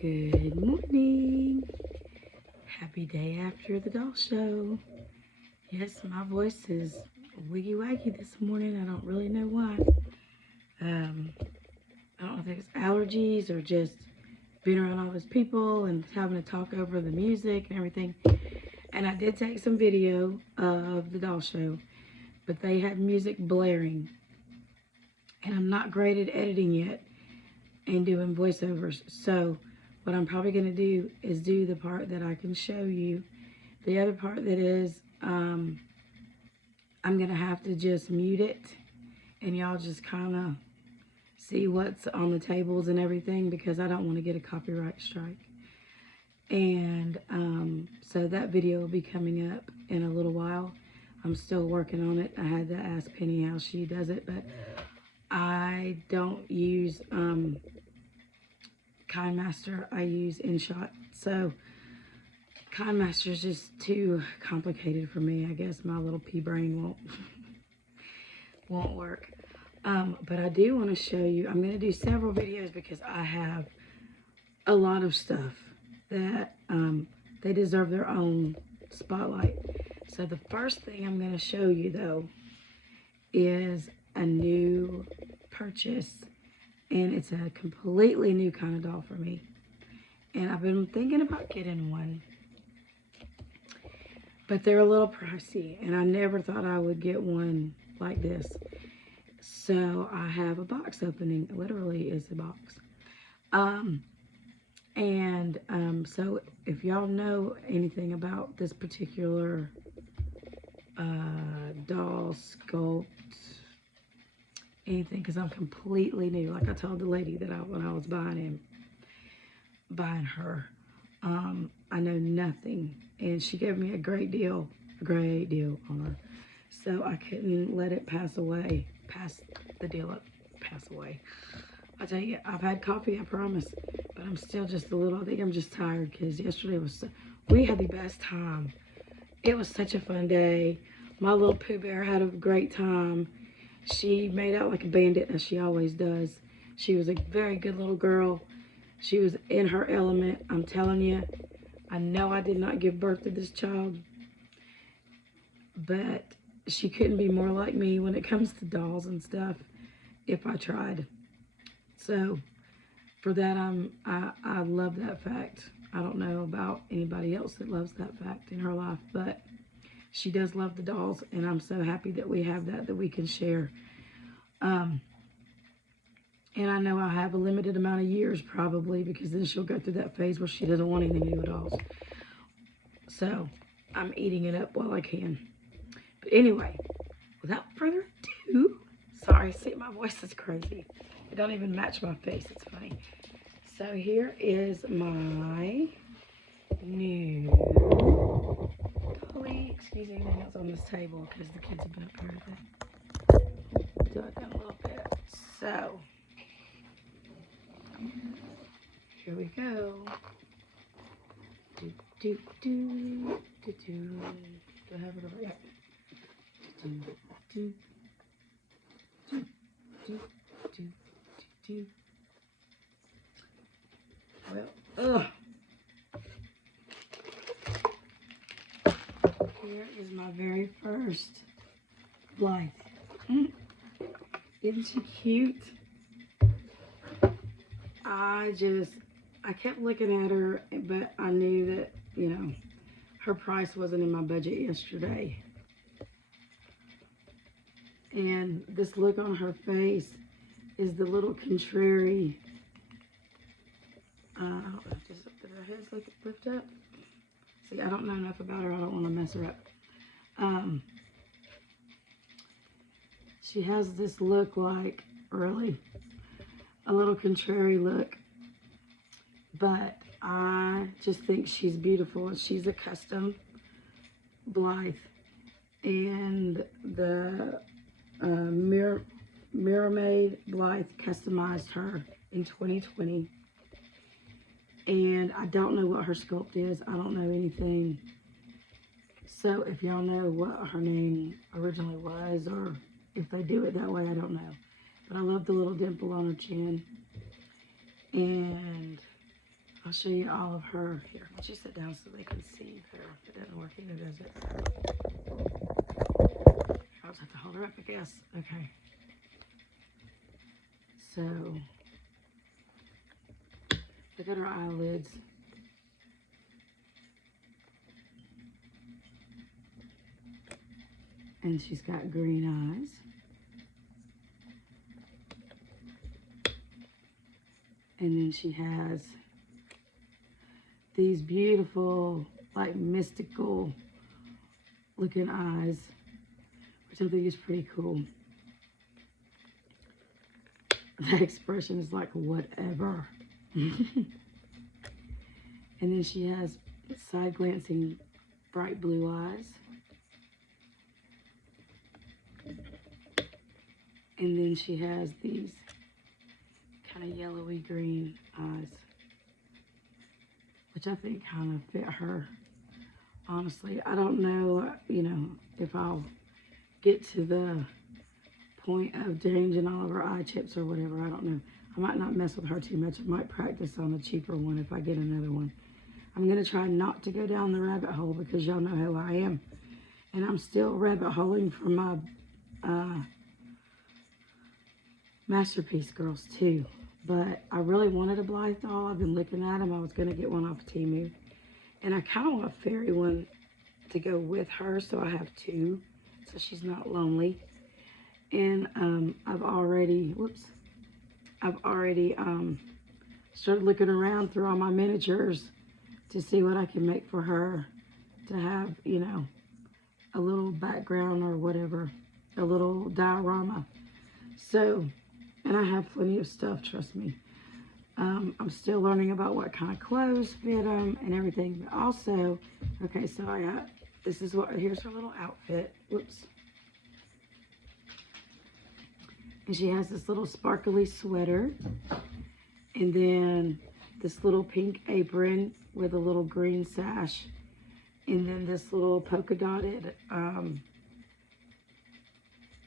Good morning. Happy day after the doll show. Yes, my voice is wiggy waggy this morning. I don't really know why. I don't know if it's allergies or just being around all those people and having to talk over the music and everything. And I did take some video of the doll show, but they had music blaring. And I'm not great at editing yet and doing voiceovers. So what I'm probably going to do is do the part that I can show you. The other part that is, I'm going to have to just mute it and y'all just kind of see what's on the tables and everything because I don't want to get a copyright strike. And so that video will be coming up in a little while. I'm still working on it. I had to ask Penny how she does it, but I don't use KineMaster. I use InShot. So KineMaster is just too complicated for me. I guess my little pea brain won't work. But I do want to show you. I'm going to do several videos because I have a lot of stuff that they deserve their own spotlight. So the first thing I'm going to show you though is a new purchase, and it's a completely new kind of doll for me. And I've been thinking about getting one, but they're a little pricey, and I never thought I would get one like this. So I have a box opening. It literally is a box. So if y'all know anything about this particular doll sculpt, anything, because I'm completely new. Like I told the lady that when I was buying her, I know nothing, and she gave me a great deal on her. So I couldn't let it pass away. Pass away. I tell you, I've had coffee, I promise, but I'm still just a little. I think I'm just tired because yesterday we had the best time. It was such a fun day. My little Pooh Bear had a great time. She made out like a bandit, as she always does. She was a very good little girl. She was in her element. I'm telling you, I know I did not give birth to this child, but she couldn't be more like me when it comes to dolls and stuff if I tried. So for that, I love that fact. I don't know about anybody else that loves that fact in her life, but she does love the dolls, and I'm so happy that we have that we can share. And I know I have a limited amount of years probably, because then she'll go through that phase where she doesn't want anything to do with dolls. So I'm eating it up while I can. But anyway, without further ado, sorry, see, my voice is crazy. It don't even match my face. It's funny. So here is my new dolly. Excuse anything else on this table because the kids have been up here today. Do it down a little bit. So here we go. Do. Do I have it over here? Do. Well, here is my very first Blythe. Isn't she cute? I kept looking at her, but I knew that, her price wasn't in my budget yesterday. And this look on her face is the little contrary. I don't know, just did her head lift up? See, I don't know enough about her. I don't want to mess her up. She has this look like, really, a little contrary look. But I just think she's beautiful. She's a custom Blythe. And the Mirror Blythe customized her in 2020. And I don't know what her sculpt is. I don't know anything. So if y'all know what her name originally was, or if they do it that way, I don't know. But I love the little dimple on her chin. And I'll show you all of her here. Why don't you sit down so they can see her? It doesn't work either, does it? I'll just have to hold her up, I guess. Okay. So, look at her eyelids. And she's got green eyes. And then she has these beautiful, like mystical looking eyes, which I think is pretty cool. That expression is like, whatever. And then she has side glancing bright blue eyes. And then she has these kind of yellowy green eyes, which I think kind of fit her. Honestly, I don't know, you know, if I'll get to the point of changing all of her eye chips or whatever. I don't know. I might not mess with her too much. I might practice on a cheaper one if I get another one. I'm going to try not to go down the rabbit hole because y'all know who I am. And I'm still rabbit holing for my Masterpiece girls too. But I really wanted a Blythe doll. I've been looking at them. I was going to get one off Temu. And I kind of want a fairy one to go with her, so I have two, so she's not lonely. And I've already started looking around through all my miniatures to see what I can make for her to have, you know, a little background or whatever, a little diorama. So, and I have plenty of stuff, trust me. I'm still learning about what kind of clothes fit them and everything. But also, okay, so I got, here's her little outfit. Whoops. And she has this little sparkly sweater. And then this little pink apron with a little green sash. And then this little polka dotted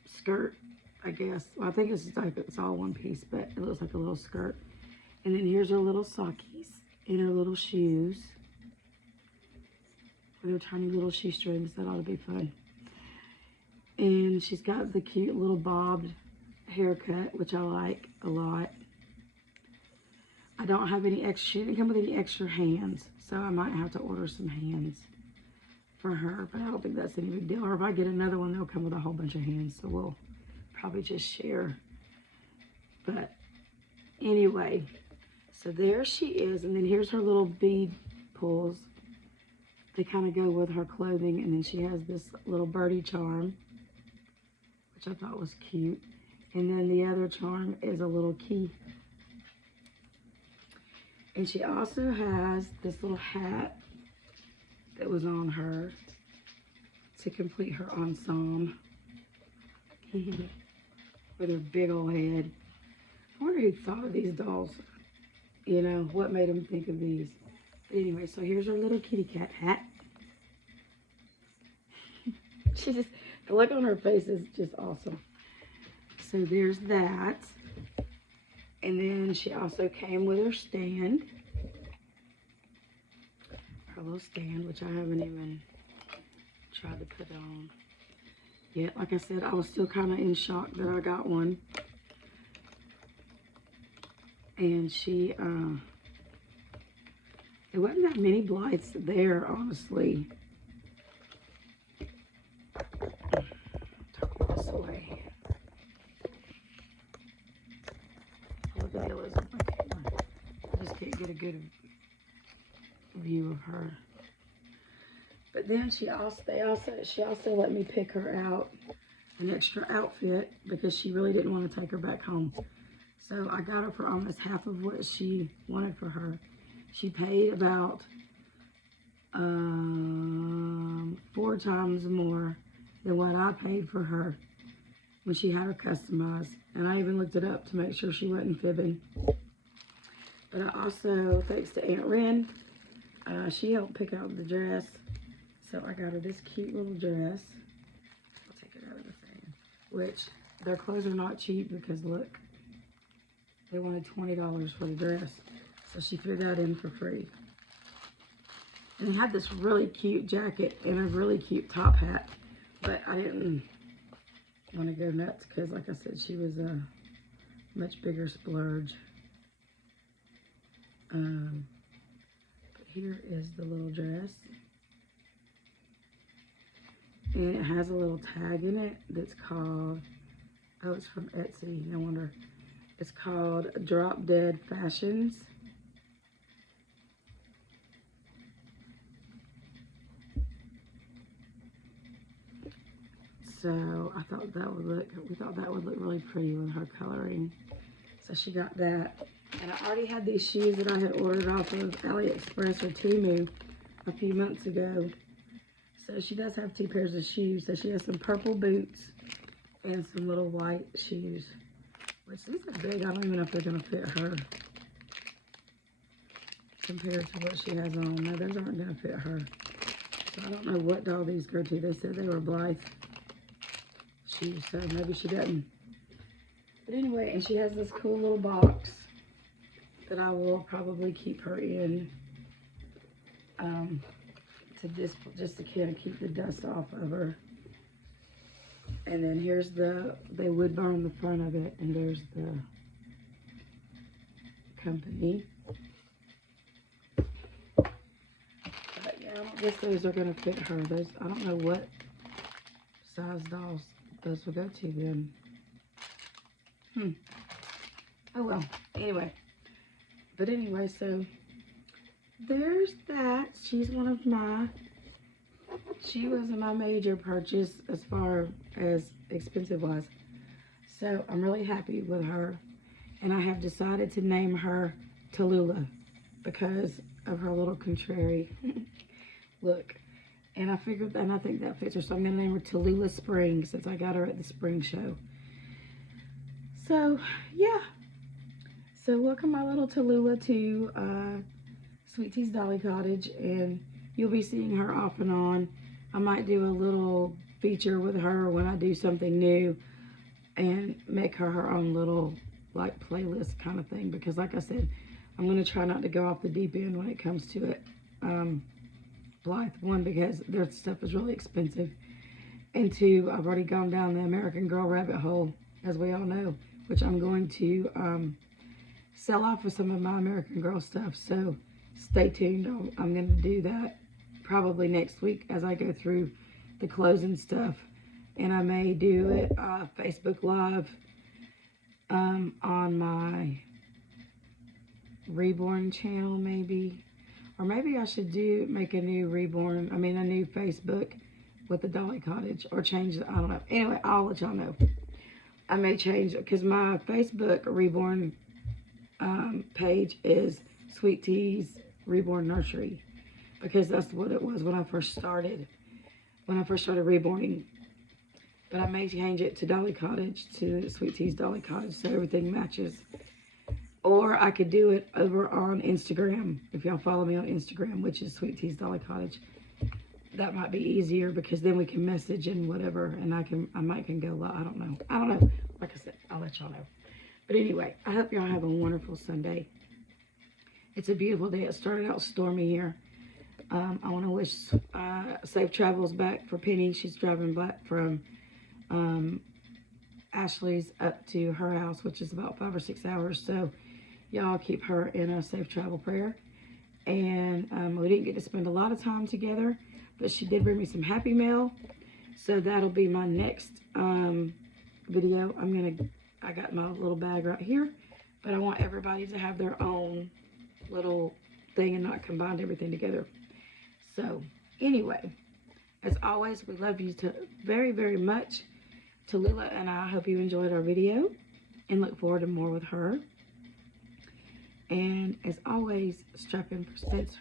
skirt, I guess. Well, I think it's all one piece, but it looks like a little skirt. And then here's her little sockies and her little shoes with her tiny little shoestrings. That ought to be fun. And she's got the cute little bobbed haircut, which I like a lot. I don't have any extra, she didn't come with any extra hands, so I might have to order some hands for her, but I don't think that's any big deal. Or if I get another one, they'll come with a whole bunch of hands, so we'll probably just share. But anyway, so there she is, and then here's her little bead pulls. They kind of go with her clothing, and then she has this little birdie charm, which I thought was cute. And then the other charm is a little key. And she also has this little hat that was on her to complete her ensemble with her big old head. I wonder who thought of these dolls. You know, what made them think of these. But anyway, so here's her little kitty cat hat. The look on her face is just awesome. So there's that. And then she also came with her stand. Her little stand, which I haven't even tried to put on yet. Like I said, I was still kind of in shock that I got one. And she, there wasn't that many Blythes there, honestly. Talk this way. Look at the others on my camera. I just can't get a good view of her. But then she also let me pick her out an extra outfit because she really didn't want to take her back home. So I got her for almost half of what she wanted for her. She paid about 4 times more than what I paid for her when she had her customized. And I even looked it up to make sure she wasn't fibbing. But I also, thanks to Aunt Ren, she helped pick out the dress. So I got her this cute little dress. I'll take it out of the frame. Which, their clothes are not cheap because look, they wanted $20 for the dress. So she threw that in for free. And it had this really cute jacket and a really cute top hat. But I didn't want to go nuts because, like I said, she was a much bigger splurge. But here is the little dress. And it has a little tag in it that's called, oh, it's from Etsy, no wonder. It's called Drop Dead Fashions. So I thought that would look, we thought that would look really pretty with her coloring. So she got that. And I already had these shoes that I had ordered off of AliExpress or Temu a few months ago. So she does have 2 pairs of shoes. So she has some purple boots and some little white shoes. Which these are big. I don't even know if they're going to fit her compared to what she has on. No, those aren't going to fit her. So I don't know what doll these go to. They said they were Blythe shoes, so maybe she doesn't. But anyway, and she has this cool little box that I will probably keep her in to just to kind of keep the dust off of her. And then here's they wood burn the front of it, and there's the company. But yeah, I don't guess those are gonna fit her. Those, I don't know what size dolls those will go to then. Oh well, anyway. But anyway, so there's that. She was my major purchase as far as expensive wise. So I'm really happy with her. And I have decided to name her Tallulah because of her little contrary look. And I figured, and I think that fits her. So I'm going to name her Tallulah Spring since I got her at the spring show. So, yeah. So welcome my little Tallulah to Sweet Tea's Dolly Cottage, and you'll be seeing her off and on. I might do a little feature with her when I do something new and make her own little like playlist kind of thing, because like I said, I'm going to try not to go off the deep end when it comes to it. Blythe, one, because their stuff is really expensive, and 2, I've already gone down the American Girl rabbit hole, as we all know, which I'm going to sell off of some of my American Girl stuff. So stay tuned. I'm going to do that probably next week as I go through the closing stuff, and I may do it Facebook Live on my Reborn channel, maybe. Or maybe I should make a new a new Facebook with the Dolly Cottage, or change it. I don't know. Anyway, I'll let y'all know. I may change it because my Facebook Reborn page is Sweet Tea's Reborn Nursery, because that's what it was when I first started reborning. But I may change it to Dolly Cottage, to Sweet Tea's Dolly Cottage, so everything matches. Or I could do it over on Instagram, if y'all follow me on Instagram, which is Sweet Tea's Dolly Cottage. That might be easier, because then we can message and whatever, and I might can go live. I don't know. Like I said, I'll let y'all know. But anyway, I hope y'all have a wonderful Sunday. It's a beautiful day. It started out stormy here. I want to wish safe travels back for Penny. She's driving back from Ashley's up to her house, which is about 5 or 6 hours. So y'all keep her in a safe travel prayer. And we didn't get to spend a lot of time together, but she did bring me some Happy Mail. So that'll be my next video. I got my little bag right here, but I want everybody to have their own little thing and not combine everything together. So anyway, as always, we love you very, very much. Tallulah and I hope you enjoyed our video and look forward to more with her. And as always, strap in for Spencer.